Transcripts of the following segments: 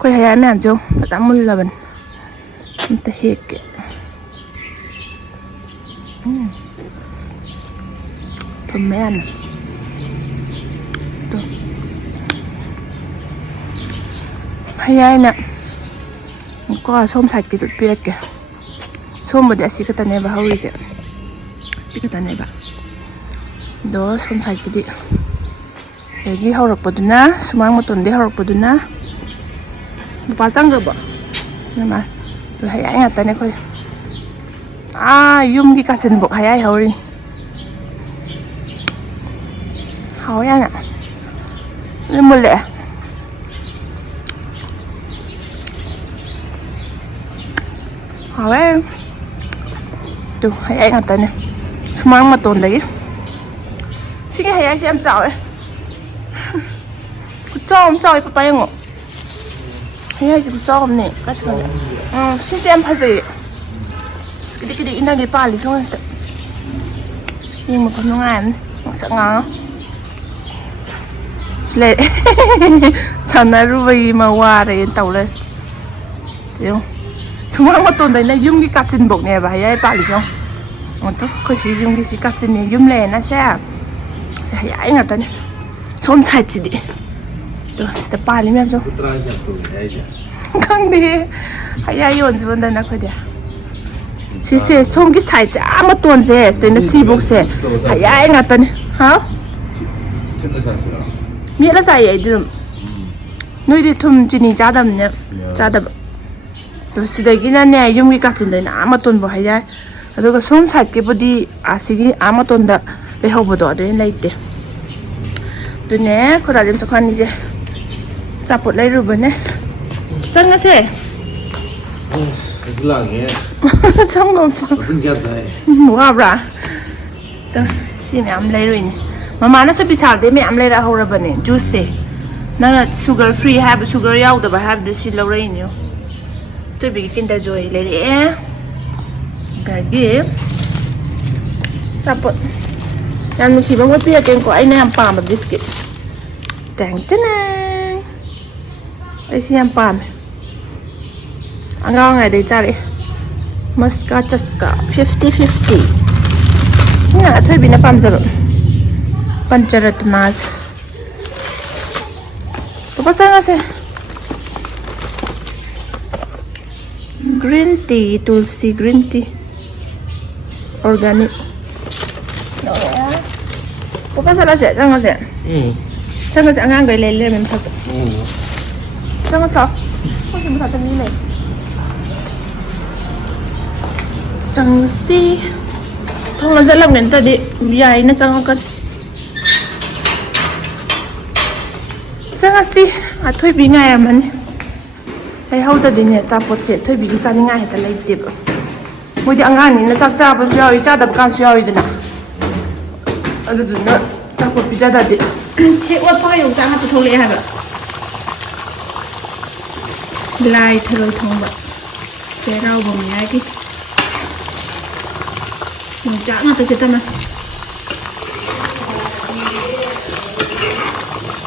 Khoi hayai mẹ chứ, phải dám mua là bẩn. Ta hết kệ. Thơm mẹ ăn. Hayai nè. Có xôm sạch cái tụt bia kìa. Xôm một đĩa xí cái tàn này vào hầu đi chứ. Biết cái tàn này vào. Đó xôm sạch cái đi. Để hầu rọc bột na, sumang một tuần để hầu rọc bột na. Bà tăng rồi bỏ. Nhưng mà tôi hayai ngặt tàn này coi. Yum cái cá chân bột hayai hầu đi. Hầu nha nè. Nên mua lẹ. Hầu em. Tuh, hayai ngặt tàn này. Sumang một tuần đấy. Xin cái hayai xem chào ấy. Ku cho ấy papaya ngộ. Hayai chỉ ku cho không nè, cá chân này. Xin xem phải gì. Cái inang đi pa lý xong rồi. Nhưng mà còn ngon, sợ ngon. Lệ. Channaba mà qua rồi tàu lên. Thấy không? Chúng ta một tuần đấy là dùng cái cá chân bột này và hayai pa lý xong. Mà tôi có sử dụng cái cá chân này dùng lệ nó sẽ hayai ngặt đấy. Xôm xài chỉ đi. Tuh, sẽ pa lý mẹ chứ. Không đi. Hayai yun chứ vấn đề nó khơi đi. Sisi som cái sải chả mà tuần thế, rồi nó xì bốc thế, hayai ngặt tận, hả? Miết là sải vậy được, nuôi đi thum chỉ ní chả đầm nhá, chả đầm, rồi xí đấy cái này dùng cái cá chân đấy mà tuần vào hayai, rồi cái som sải cái body xí cái mà tuần đó, về hậu body đấy lấy đi, rồi nè, cô đã làm sao khăn đi, chắp bột lấy rồi bên nè, sang cái gì? Lagi. Trong ngồi phòng. Ngủ học ra. Tôi xin mẹ lấy rồi nè. Mà nó sẽ bị sao đấy mẹ lấy ra hầu ra bên này juice. Nó là sugar free hay sugar yaw được hay được xin lâu rồi nhỉ. Tôi bị cái Kinder Joy lấy đấy. Cái gì? Sao vậy? Em muốn chỉ bằng cái bia cái của anh em palm biscuit. Tang tang. Ai xin em palm. Ang ngon này để ra đi. Muscat chaska 50-50. Singga thôi bina pam giờ. Pancharatnas. Apa tanga se? Green tea, tulsi green tea. Organic. Đó ya. Apa salah je tanga je? Tanga je ngang gầy lên mình thật. Tanga sao? Không chịu thật tầm như này. Chẳng gì không là rất lòng đến ta đi dài nó chẳng có chẳng gì thôi bị ngay mà hay hậu ta đi nhỉ cha bột chết thôi bị cha đi ngay ta lấy tiếp mỗi đi ăn ăn nó chắc cha bột xíu cha đập gan xíu đi nè ở đó nữa cha bột bị cha đập đi hết quá bao nhiêu cha nó thôi lấy hả lại thôi thông vậy chế rau bồng nhái cái chả mà tôi chết mà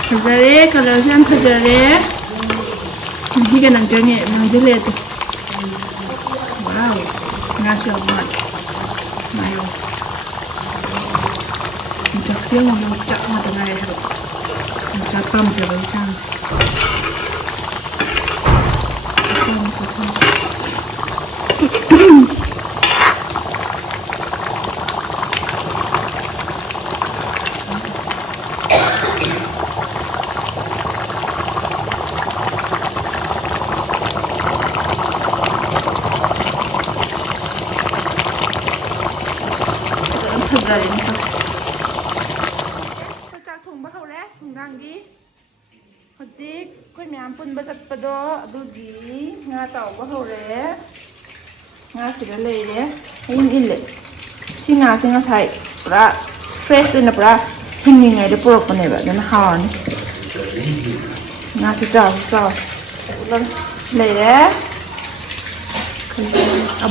thật ra đấy kalau xem thật ra đấy khi cái nàng chơi nhẹ mà chơi liệt wow ngon siêu ngon này chắc siêu ngon chắc mà từ này chắc tôm giờ với chăng Chak thùng bao đấy, thùng đang đi. Hồi tí, quay mẹ Punba giật vào đó, đu đi, ngà tàu bao đấy, ngà xí cái lấy đấy, in lệ, xí ngà xài, bra, fresh lên là bra, hình ngày để bổ cái này vậy, nó hòn, ngà xí chào, lấy đấy,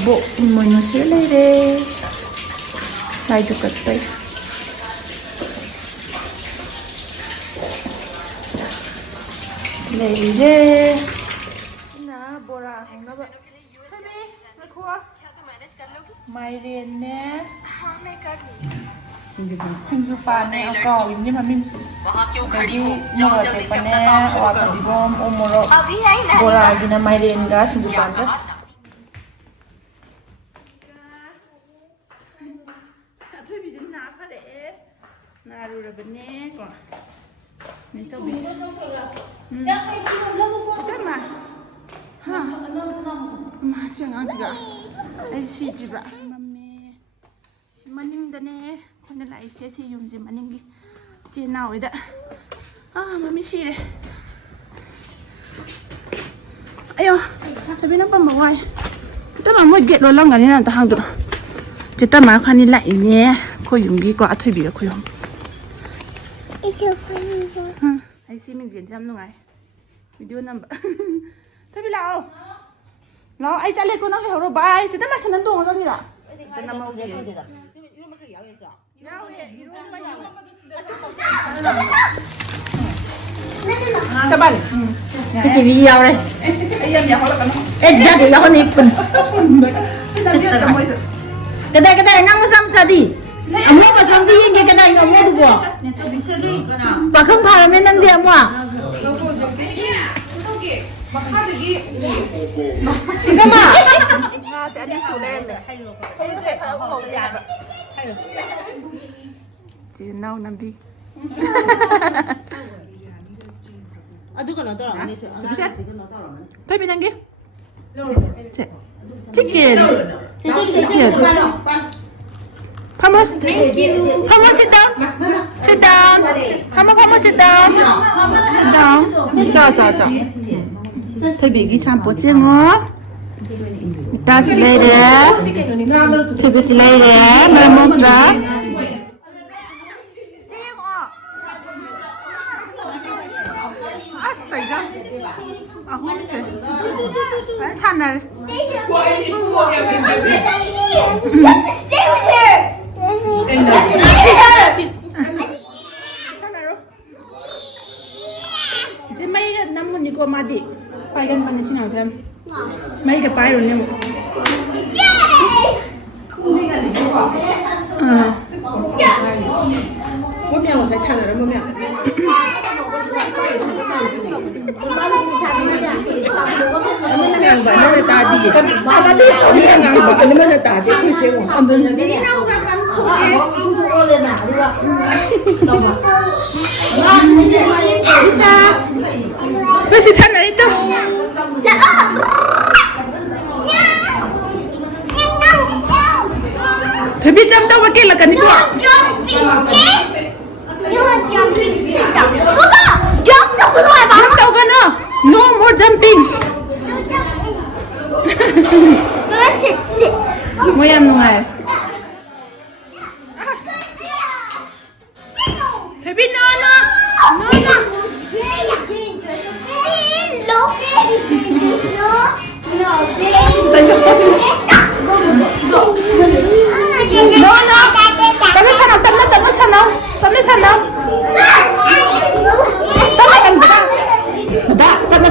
bộ mình nó sẽ lấy đấy. Hai chục cất tay. Lấy đi. บัวไมเรนแน่sinju pane akau ini mamin jadi mula te pane wata digom umuro bola gina mairen ga sinju pane atoi bijin na phare na ru ra bane ko ni chau bi kama ha ma siang juga ai si ji ba mamme si maning da neคนละไอเสียชียุ่มจิมันยังดีเจนเอาอีกมันไม่ชีเลยไอ้ยแต่พี่น้องปั๊มบอกว่าแต่มันไม่เก็ตรถล่องกันนี่นะแต่ห่างตัวจะตั้งมาคันนี้แหละอย่างเงี้ยคุยยุ่งดีกว่าถอยบีแล้วคุยยุ่งไอเสียคุยยุ่งไอซีมันเรียนจำตรงไหนวิดีโอนั่นแบบถอยบีเราไอจะเล็กกูนั่งเหรอบายจะตั้งมาฉันนั่งตรงนั้นนี่ละเป็นน้ำมันเย็นSaban. Cái gì video đây? Ê, ra thì nó nếp. Cái đây nó xăm sao đi? Ông mua mà xong đi cái đây ông mua được không? Bà không phải là mấy năm đi ông mua. Thì cơ mà. Sẽ đi xuống đây để hay được. Không sẽ phải không già được. Chị nấu nằm đi. Thôi bên kia. Chicken. Chicken. Thomas. Thomas sit down. Sit down. Thomas sit down. Sit down. Cho. Thôi bị cái sam bột riêng ngó. Ta sẽ lấy đấy. Thôi bị sẽ lấy đấy. Mà mong trả. Let's handle. You have to stay with her. Chị mấy năm mình đi qua mà đi, phải gần phần này xin nào xem. Mấy cái bài rồi nè. Bố mẹ có phải chăn rồi đó bố mẹ. Yang mana tadi? Tadi yang yang mana tadi? Kuiseng. Ini nak orang bangku. Itu oleh nak dua. Kita. Masih sana itu. Tapi jam tahu pakai lah kan itu. Jump tahu kan? No more jumping. Sit. Mau yang mana? Tapi no. Tama sana.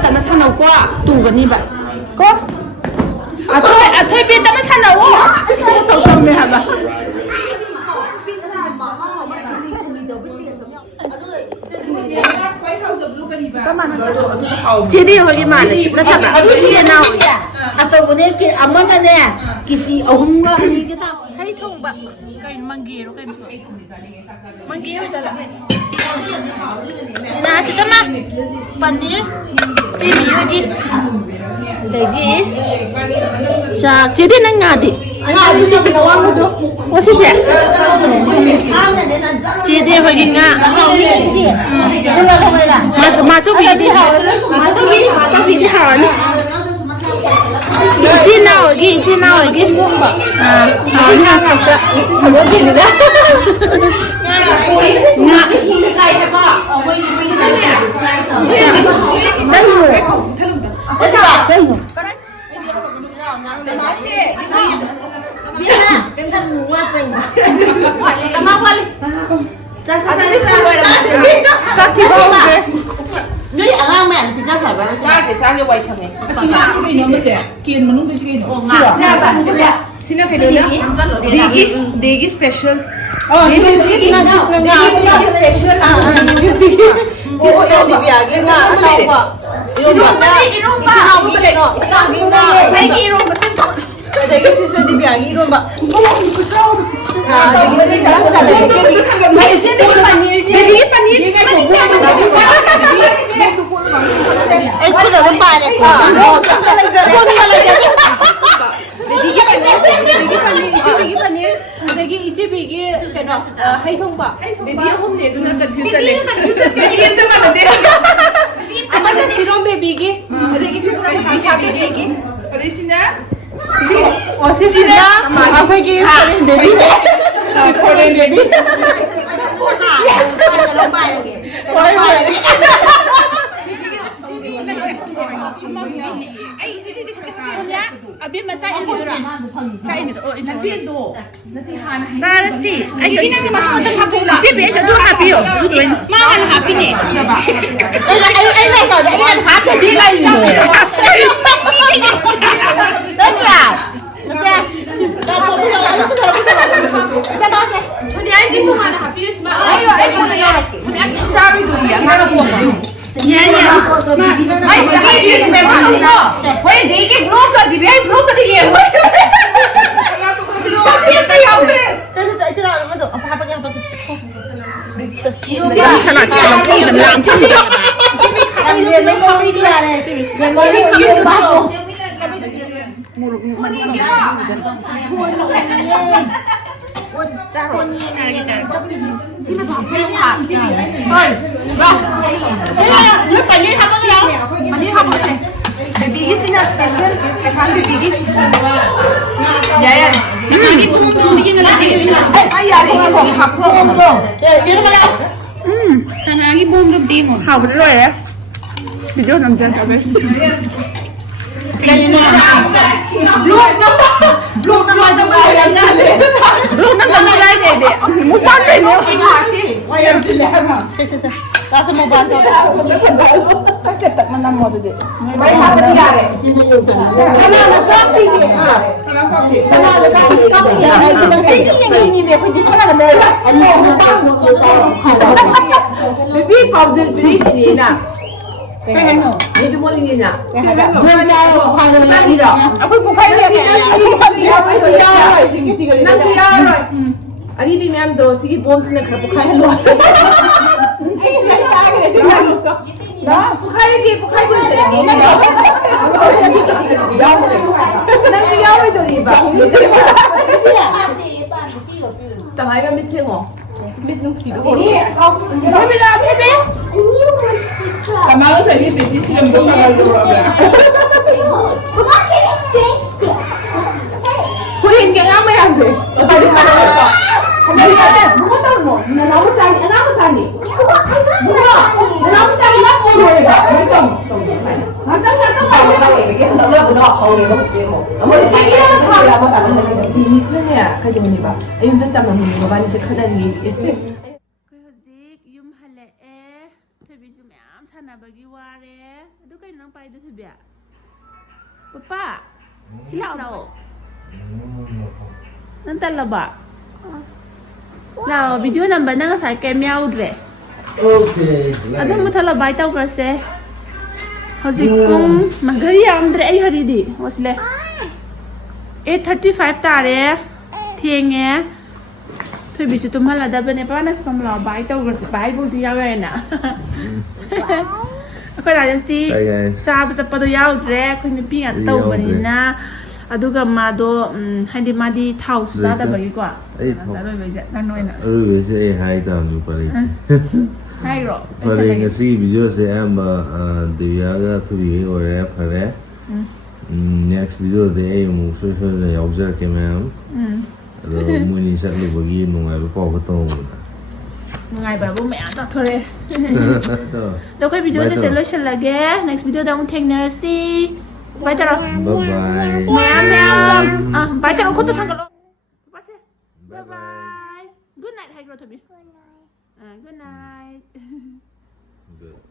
Tama sana kwa tu gani ba. Ko? Thôi biết tao mới sang đâu á, tao không nghe hả bà? Chị đi hồi đi mà nó thật là chị nào? Sao bữa nay cái ấm anh nè, cái gì ông có anh cái tao? Hay không bạn? Cái manggi nó cái manggi nó sao? Nah, kita mah panis, ini lagi. Lagi. Chak, jadi nang ngadi. Ngadi tu penawang tu. Oh sih ya. Jadi lagi ngah. Dengar kau lah. Masuk di hal. Masuk di hal ni. Cina lagi. Ngah kata. Semua gini dah. Ngah. 게 와이샹해. 신나 시계는 뭐지? 긴 문ung도 시계는. 싫어 신나 그래요? 내기 스페셜. 내기 스페셜 Abin macam ini tu lah. Macam ini tu. Oh, nanti tu. Nanti han. Sarasi. Ayo ini ni macam mana kapu lah. Cipi aja tu happy yo. Mana happy ni? Ayo nak tahu dah. Ayo happy di lain tu. Betul. Macam. Sudah ini tu mana happy ni semua. Ayo boleh. Sudah ini sorry tu dia. Mana boleh. Ya ya. Mas ini memang tu. Weh, देखिए block कर दी भाई block कर दी है ये तो याद है चलो इधर आओ मत अब आप क्या आप चला चला की नाम ये नहीं कभी दिया रे ये नहीं कभी बात को Baby sina special kesan baby gi ya ya ini bom digin na lagi ay ya ini hap bom dong ini mana tanangi bom dong di mo ha betul ya video nam jan sabe belum macam mana belum nama lain deh mudah deh wayar dilema Kaso mo ba ito? Tak mana mo dito. May happy yare. Ano nagkapi ni? Ano kapi? Ano nagkapi yare? Hindi ni pwede siya na nila. Baby, pausin pinili na. Kaya no, hindi mo lingi na. Diyan tayo para lang. Ako bukay niya. Nangyari. Ari bi ma'am do sige bones na kara bukay lo. Bukhari di sila. Nang diyaw ito riba. Tamay ka mitsi mo. Mit nung sido. Baby na, baby. Tama sa ni busy sila mo ka lura ba. Kunin ka nga may anse. Sabi sa ko. Kami ka. Bumotor mo. Nalaw sa ni. Nalaw sa ni na po mo ba? Nitong. Hanggang pa daw eh. Kita na ba daw ako ni mo mo. Amo ni kaya mo ta mo sa bilis na niya. Kayo ni ba? Ayun din tama mo ba ni sa kanan ni. Hojik yum hale Thubi ju ma'am sanabagi ware. Adu kai nang pai du thubia. Papa. Sila daw. Nantan la ba? Nào video number nang sai ke miao dre. Okay. Ada muthala bai tau karse. Hojik pung magari amdre ai hari di. Wasle. 8:35 tare. Thienge. Thubi chu tumhala da bane pa na spam la bai tau karse. Bai bul di yaw na. Akoy la jamsi. Sa ba pa do yaw dre. Akoy ni pi nga tau bani na. Aduga mado hindi madi house sada bagi ko ai sada beja nanoi na beja ai hai ta mu pare hai ro pare ngasi video se am divya ga thuri ore phare next video de ai mu so so le yaoja ke ma'am ro mu ni sa lu bagi mu ngai ba ko to ngai ba bu mẹ ta thore to kai video se lo sel lage next video da un thengna si Bye bye. Meow meow. Ah, bye bye. Kau tu tanggal lo. Bye bye. Good night. Hai kau tu bi. Good night. Good night. Good.